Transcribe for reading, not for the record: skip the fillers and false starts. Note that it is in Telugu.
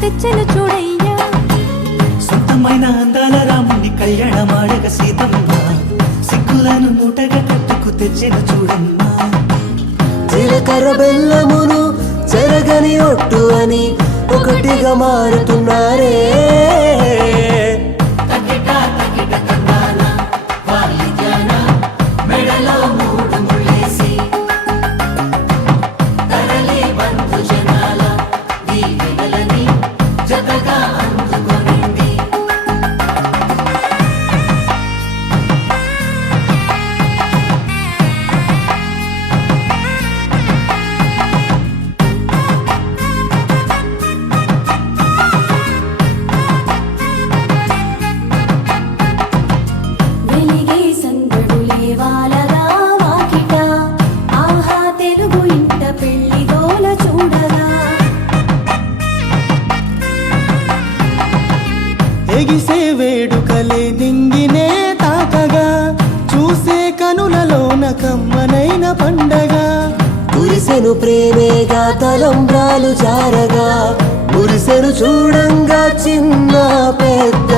తెచ్చెను చూడయ్యా సొంతమైన అందాల రాముని కళ్యాణమాడగ సీతమ్మ సిగ్గులను మూటగా కట్టుకు తెచ్చెను చూడమ్మా జీలకర్ర బెల్లమును చెరగని ఒట్టు అని ఒకటిగా మారుతున్నారే ఎగిసే వేడుకలే నింగినే తాకగా చూసే కనులలోన కమ్మనైన పండగ కురిసెను ప్రేమేగా తలంబ్రాలు జారగా మురిసెను చూడంగా చిన్న పెద్ద